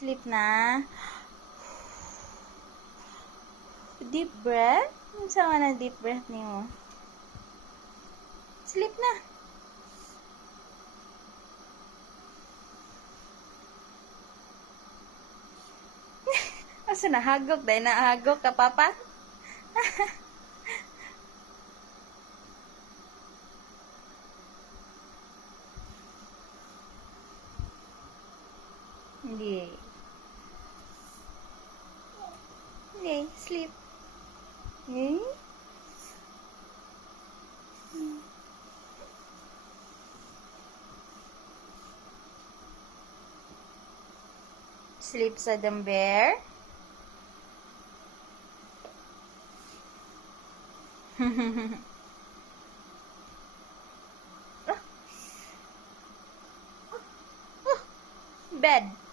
Sleep na. Deep breath. Sama na deep breath niyo. Sleep na. Asa nahagok? Dahil nahagok ka, Papa? Hindi. Hindi. Sleep. Okay? Sleep sa bear. Bed.